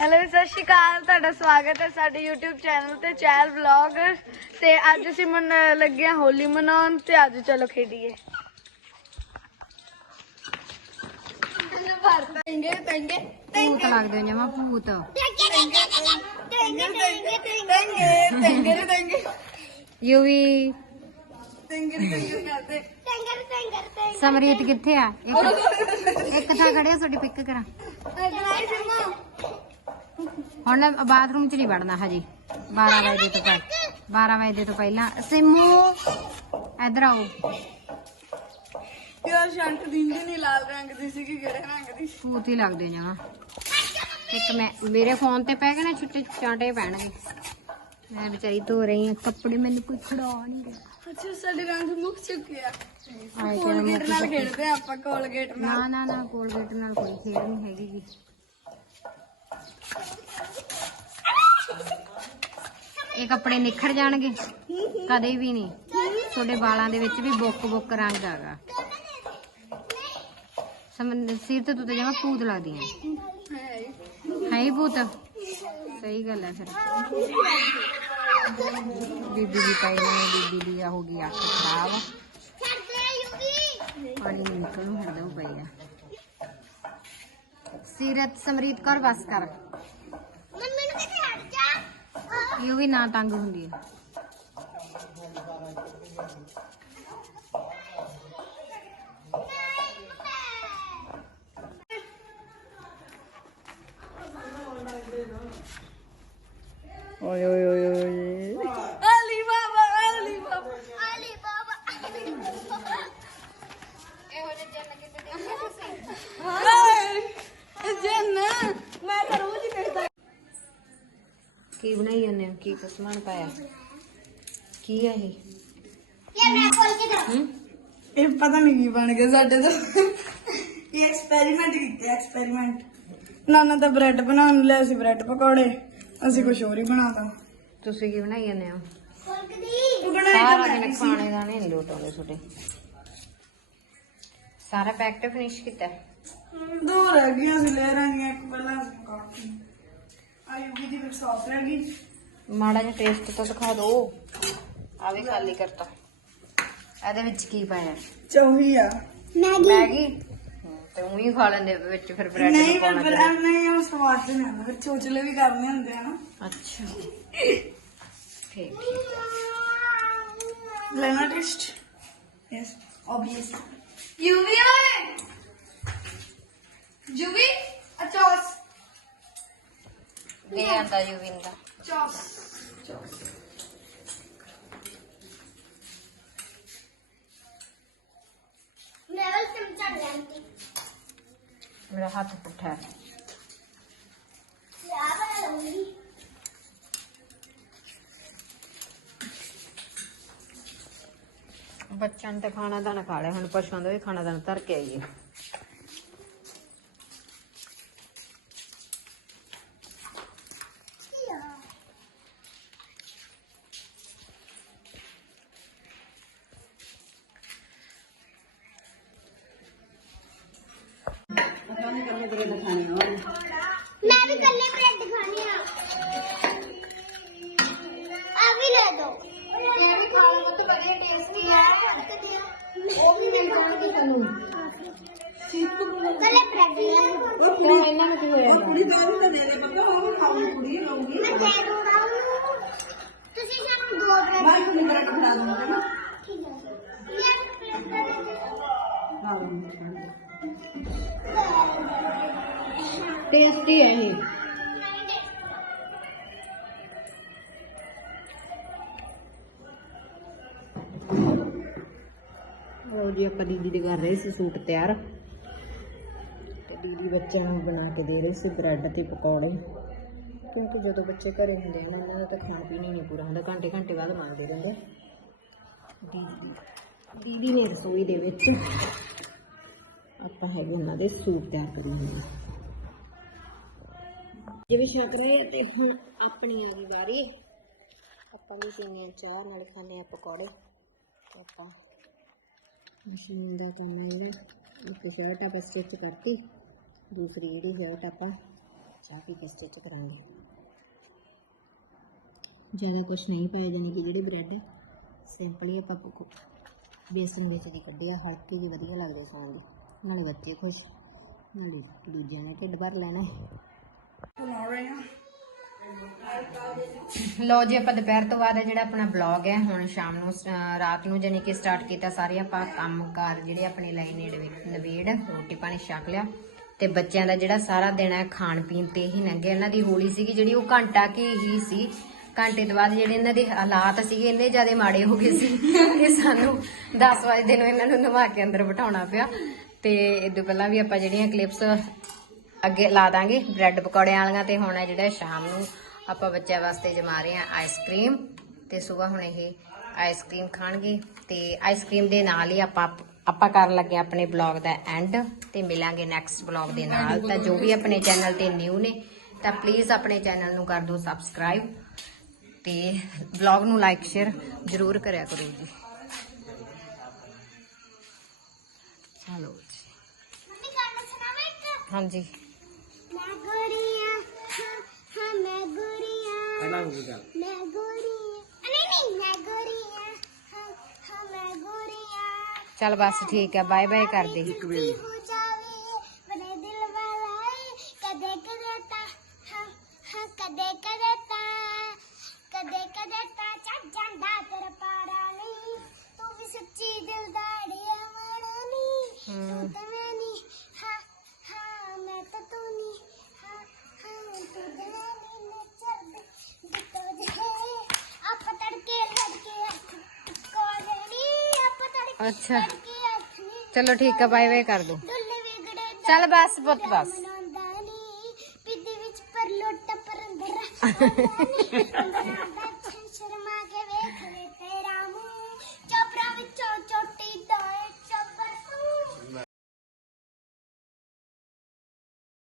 Hello ਸਤਿ ਸ਼੍ਰੀ ਅਕਾਲ। ਤੁਹਾਡਾ ਸਵਾਗਤ ਹੈ ਸਾਡੇ YouTube ਚੈਨਲ ਤੇ ਚੈਲ ਵਲੌਗ ਤੇ ਅੱਜ ਅਸੀਂ ਮਨ ਲੱਗੇ ਹਾਂ ਹੋਲੀ ਮਨਾਉਣ ਤੇ ਅੱਜ ਚਲੋ ਖੇਡੀਏ। ਤੰਗੇ ਤੰਗੇ ਭੂਤ ਲੱਗਦੇ ਜਮਾ ਭੂਤ। ਤੰਗੇ ਤੰਗੇ ਤੰਗੇ ਯੂਵੀ ਤੰਗੇ। ਤੰਗੇ ਕਰਦੇ ਸਮਰੀਤ ਕਿੱਥੇ ਆ? ਇੱਕ ਇੱਕ ਥਾਂ ਖੜਿਆ ਤੁਹਾਡੀ ਪਿਕ ਕਰਾਂ। ਹੁਣ ਬਾਥਰੂਮ ਚ ਨਹੀਂ ਵੜਨਾ ਹਜੇ। 12 ਵਜੇ ਤੋਂ ਪਹਿਲਾਂ 12 ਵਜੇ ਤੋਂ ਪਹਿਲਾਂ। ਸਿਮੂ ਇਧਰ ਆਓ। ਯਾਰ ਸ਼ੰਟ ਦਿੰਦੀ ਨਹੀਂ ਲਾਲ ਰੰਗ ਦੀ ਸੀ ਕਿ ਕਿਹੜੇ ਰੰਗ ਦੀ ਭੂਤ ਹੀ ਲੱਗਦੇ ਜਮਾ ਇੱਕ ਮੈਂ ਮੇਰੇ ਫੋਨ ਤੇ ਪੈ ਗਏ ਨਾ ਛੁੱਟੇ ਚਾਂਟੇ ਪੈਣਗੇ। ਮੈਂ ਵਿਚਾਰੀ ਧੋ ਰਹੀ ਹਾਂ ਕੱਪੜੇ ਮੈਨੂੰ ਕੋਈ ਖੜਾ ਨਹੀਂ ਰਿਹਾ ਅੱਛਾ ਸਾਡੇ ਰੰਗ ਮੁੱਕ ਚੁੱਕੇ ਆ। ਆਏ ਕੋਲਗੇਟ ਨਾਲ ਖੇਡਦੇ ਆਪਾਂ ਕੋਲਗੇਟ ਨਾਲ। ਨਾ ਨਾ ਨਾ ਕੋਲਗੇਟ ਨਾਲ ਕੋਈ ਖੇਡ ਨਹੀਂ ਹੈਗੀ ਗੀ। ਇਹ ਕੱਪੜੇ ਨਿਖਰ ਜਾਣਗੇ? ਕਦੇ ਵੀ ਨਹੀਂ। ਤੁਹਾਡੇ ਵਾਲਾਂ ਦੇ ਵਿੱਚ ਵੀ ਬੁੱਕ ਬੁੱਕ ਰੰਗ ਆਗਾ ਸਿਰ ਤੇ ਤੂੰ ਤੇ ਜਮਾ ਭੂਤ ਲੱਗਦੀ ਹੈ ਹੈ ਹੀ ਭੂਤ? ਸਹੀ ਗੱਲ ਹੈ ਫਿਰ। ਬੀਬੀ ਦੀ ਪਾਈ ਨੇ ਬੀਬੀ ਦੀ ਆ ਹੋ ਗਈ ਅੱਖ ਖਰਾਬ। ਪਾਣੀ ਨਹੀਂ ਨਿਕਲਣੋਂ ਪਈ ਆ। ਸੀਰਤ ਸਮਰੀਤ ਕੌਰ, ਬਸ ਕਰ। ਇਹ ਵੀ ਨਾ ਤੰਗ ਹੁੰਦੀ ਹੈ। ਓਏ ਓਏ ਓਏ ਅਲੀ ਬਾਬਾ ਅਲੀ ਬਾਬਾ ਹਾਏ ਜਨ ਮੈਂ ਤਾਂ ਰੋਜ਼ ਹੀ ਕਹਿੰਦਾ ਕੀ ਬਣਾਈ ਜਾਂਦੇ ਹੋ? ਕੀ ਕੁਸਮਾਨ ਪਾਇਆ? ਕੀ ਹੈ ਇਹ? ਹੂੰ? ਇਹ ਪਤਾ ਨਹੀਂ ਕੀ ਬਣ ਗਿਆ ਸਾਡੇ ਤੋਂ। ਇਹ ਐਕਸਪੈਰੀਮੈਂਟ ਕੀਤਾ ਐਕਸਪੈਰੀਮੈਂਟ ਨਾਨਾ ਤਾਂ ਬ੍ਰੈਡ ਬਣਾਉਣ ਨੂੰ ਲਿਆ ਸੀ ਬ੍ਰੈਡ ਪਕੌੜੇ। ਅਸੀਂ ਕੁਝ ਹੋਰ ਹੀ ਬਣਾਤਾ ਤੁਸੀਂ ਕੀ ਬਣਾਈ ਜਾਂਦੇ ਹੋ? ਤੂੰ ਬਣਾਇਆ ਸਾਰਾ ਤਾਂ ਦਿਨ ਮੈਂ ਖਾਣੇ ਦਾ ਨਹੀਂ ਲੋਟ ਆਉਂਦੇ ਛੋਟੇ ਸਾਰਾ ਪੈਕਟ ਫਿਨਿਸ਼ ਕੀਤਾ? ਦੋ ਰਹਿ ਗਈਆਂ ਸੀ ਲੈ ਰਹੀਆਂ ਇੱਕ ਆਯੂ ਵੀ ਦੀ ਵਿੱਚ ਸੌਸ ਰਹਿ ਗਈ। ਮਾੜਾ ਜਿਹਾ ਟੇਸਟ ਤਾਂ ਦਿਖਾ ਦਿਓ ਆ ਵੀ ਖਾਲੀ ਕਰਤਾ। ਇਹਦੇ ਵਿੱਚ ਕੀ ਪਾਇਆ? ਚੌਹੀ ਆ। ਮੈਗੀ। ਹੂੰ, ਤੇ ਉਹੀ ਖਾ ਲੈਂਦੇ ਵਿੱਚ ਫਿਰ ਬ੍ਰੈਡ ਨਹੀਂ ਨੂੰ ਪਾਉਣਾ ਪਰ ਚਾਹੀਦਾ। ਨਹੀਂ ਉਹ ਸਵਾਦ ਨਹੀਂ ਆਉਂਦਾ ਫਿਰ ਚੋਚਲੇ ਵੀ ਕਰਨੇ ਹੁੰਦੇ ਆ ਨਾ। ਅੱਛਾ। ਠੀਕ ਲੈਣਾ ਟੇਸਟ ਯੈਸ ਆਬਵੀਅਸ ਯੂਵੀ ਓਏ ਜੂਵੀ ਅਚੋਸ ਦੇ ਆਂਦਾ ਯੂਵਿੰਦਾ ਚੌਸ। ਚੌਸ ਮੇਰਾ ਹੱਥ ਪੁੱਠਾ ਹੈ। ਬੱਚਿਆਂ ਨੇ ਤਾਂ ਖਾਣਾ ਦਾਣਾ ਖਾ ਲਿਆ ਹੁਣ ਪਸ਼ੂਆਂ ਦਾ ਵੀ ਖਾਣਾ ਦਾਣਾ ਧਰ ਕੇ ਆਈਏ। ਤੇ ਤੈਨੂੰ। ਕੱਲੇ ਪ੍ਰੈਗਨੈਂਟ ਉਹ ਕੁੜੀ ਇਹਨਾਂ ਨੂੰ ਕੀ ਹੋਇਆ? ਉਹ ਕੁੜੀ ਦਾਰੂ ਤਾਂ ਦੇ ਦੇ ਬੱਬਾ ਉਹ ਖਾਊ ਕੁੜੀ ਲਾਉਂਗੀ ਮੈਂ ਦੇ ਦੂੰਗਾ ਉਹਨੂੰ। ਤੁਸੀਂ ਸਾਨੂੰ ਦੋ ਬ੍ਰੈਡ ਮੈਂ ਕੁੜੀ ਦਾ ਖੜਾ ਦੂੰਗਾ ਨਾ ਠੀਕ ਹੈ। ਯਾਰ ਪਲੇਟ ਹਾਂ ਟੇਸਟੀ ਹੈ ਇਹ ਜੀ ਆਪਾਂ ਦੀਦੀ ਦੇ ਕਰ ਰਹੇ ਸੀ, ਸੂਟ ਤਿਆਰ। ਤੇ ਦੀਦੀ ਬੱਚਿਆਂ ਨੂੰ ਬਣਾ ਕੇ ਦੇ ਰਹੇ ਸੀ ਬ੍ਰੈਡ ਤੇ ਪਕੌੜੇ। ਕਿਉਂਕਿ ਜਦੋਂ ਬੱਚੇ ਘਰੇ ਹੁੰਦੇ ਆ ਇਹਨਾਂ ਦਾ ਤਾਂ ਖਾਣਾ ਪੀਣਾ ਨਹੀਂ ਪੂਰਾ ਹੁੰਦਾ, ਘੰਟੇ ਘੰਟੇ ਬਾਅਦ ਮੰਗਦੇ ਰਹਿੰਦੇ। ਦੀਦੀ ਦੀਦੀ ਨੇ ਰਸੋਈ ਦੇ ਵਿੱਚ ਆਪਾਂ ਹੈਗੇ ਉਹਨਾਂ ਦੇ ਸੂਟ ਤਿਆਰ ਕਰੀ ਹੋਏ ਜਿਵੇਂ ਛਕ ਰਹੇ, ਤੇ ਹੁਣ ਆਪਣੀ ਆ ਗਈ ਵਾਰੀ। ਆਪਾਂ ਵੀ ਪੀਨੇ ਚਾਹ, ਨਾਲ ਖਾਣੇ ਆ ਪਕੌੜੇ। ਆਪਾਂ ਮਸ਼ੀਨ ਦਾ ਕੰਮ ਹੈ ਜਿਹੜਾ ਇੱਕ ਸ਼ਰਟ ਆਪਾਂ ਸਟਿਚ ਕਰਤੀ, ਦੂਸਰੀ ਜਿਹੜੀ ਸ਼ਰਟ ਆਪਾਂ ਚਾਹ ਕੇ ਸਟਿਚ ਕਰਾਂਗੇ। ਜ਼ਿਆਦਾ ਕੁਝ ਨਹੀਂ ਪਾਇਆ ਜਾਨੀ ਕਿ ਜਿਹੜੇ ਬ੍ਰੈਡ ਸਿੰਪਲ ਹੀ ਆਪਾਂ ਕੁ- ਬੇਸਨ ਵਿੱਚ ਦੀ ਕੱਢਿਆ ਹਲਕੀ ਜਿਹੀ ਵਧੀਆ ਲੱਗਦੇ ਖਾਣ ਦੀ। ਨਾਲੇ ਬੱਚੇ ਖੁਸ਼, ਨਾਲੇ ਦੂਜਿਆਂ ਨੇ ਢਿੱਡ ਭਰ ਲੈਣਾ। ਬਣਾ ਰਹੇ ਹਾਂ ਲੋ ਜੀ, ਆਪਾਂ ਦੁਪਹਿਰ ਤੋਂ ਬਾਅਦ ਜਿਹੜਾ ਆਪਣਾ ਬਲੌਗ ਹੈ, ਹੁਣ ਸ਼ਾਮ ਨੂੰ ਰਾਤ ਨੂੰ ਜਾਨੀ ਕਿ ਸਟਾਰਟ ਕੀਤਾ ਸਾਰੇ ਆਪਾਂ ਕੰਮਕਾਰ ਜਿਹੜੇ ਆਪਣੇ ਲਈ ਨੇੜੇ ਨਵੇੜ ਰੋਟੀ ਪਾਣੀ ਛਕ ਲਿਆ। ਤੇ ਬੱਚਿਆਂ ਦਾ ਜਿਹੜਾ ਸਾਰਾ ਦਿਨ ਹੈ, ਖਾਣ ਪੀਣ ਤੇ ਹੀ ਲੰਘਿਆ। ਇਹਨਾਂ ਦੀ ਹੋਲੀ ਸੀਗੀ, ਜਿਹੜੀ ਉਹ ਘੰਟਾ ਕੀ ਹੀ ਸੀ। ਘੰਟੇ ਤੋਂ ਬਾਅਦ ਜਿਹੜੇ ਇਹਨਾਂ ਦੇ ਹਾਲਾਤ ਸੀਗੇ, ਇੰਨੇ ਜ਼ਿਆਦਾ ਮਾੜੇ ਹੋ ਗਏ ਸੀ ਕਿ ਸਾਨੂੰ 10 ਵਜੇ ਨੂੰ ਇਹਨਾਂ ਨੂੰ ਨਵਾ ਕੇ ਅੰਦਰ ਬਿਠਾਉਣਾ ਪਿਆ। ਤੇ ਇਦੋਂ ਪਹਿਲਾਂ ਵੀ ਆਪਾਂ ਜਿਹੜੀਆਂ ਕਲਿੱਪਸ ਅੱਗੇ ਲਾ ਦਾਂਗੇ ਬ੍ਰੈਡ ਪਕੌੜਿਆਂ ਵਾਲੀਆਂ ਤੇ ਹੁਣ ਹੈ ਜਿਹੜਾ ਸ਼ਾਮ ਨੂੰ ਆਪਾਂ ਬੱਚਿਆਂ ਵਾਸਤੇ ਜਮਾ ਰਹੇ ਹਾਂ ਆਈਸਕ੍ਰੀਮ ਤੇ ਸਵੇਰ ਹੁਣ ਇਹ ਆਈਸਕ੍ਰੀਮ ਖਾਣਗੇ ਤੇ ਆਈਸਕ੍ਰੀਮ ਦੇ ਨਾਲ ਹੀ ਆਪਾਂ ਆਪਾਂ ਕਰਨ ਲੱਗੇ ਆਪਣੇ ਬਲੌਗ ਦਾ ਐਂਡ ਤੇ ਮਿਲਾਂਗੇ ਨੈਕਸਟ ਬਲੌਗ ਦੇ ਨਾਲ। ਤਾਂ ਜੋ ਵੀ ਆਪਣੇ ਚੈਨਲ ਤੇ ਨਿਊ ਨੇ ਤਾਂ ਪਲੀਜ਼ ਆਪਣੇ ਚੈਨਲ ਨੂੰ ਕਰ ਦਿਓ ਸਬਸਕ੍ਰਾਈਬ ਤੇ ਬਲੌਗ ਨੂੰ ਲਾਈਕ ਸ਼ੇਅਰ ਜ਼ਰੂਰ ਕਰਿਆ ਕਰੋ ਜੀ। ਚਲੋ ਜੀ। ਹਾਂਜੀ। ਮੈਂ ਗੋਰੀਆਂ ਪਹਿਲਾਂ ਹੋ ਗਿਆ ਮੈਂ ਗੋਰੀਆਂ ਨਹੀਂ ਨਹੀਂ ਮੈਂ ਗੋਰੀਆਂ ਹਾਂ ਹਾਂ ਮੈਂ ਗੋਰੀਆਂ ਚੱਲ ਬਸ ਠੀਕ ਹੈ ਬਾਏ ਬਾਏ ਕਰ ਦੇ ਇੱਕ ਵੀ ਅੱਛਾ। ਚਲੋ ਠੀਕ ਹੈ ਬਾਏ ਬਾਏ ਕਰ ਦੋ। ਚੱਲ ਬਸ ਪੁੱਤ ਬਸ। ਪਿੱਦੀ ਵਿੱਚ ਪਰ ਲੁੱਟ ਪਰ ਅੰਦਰ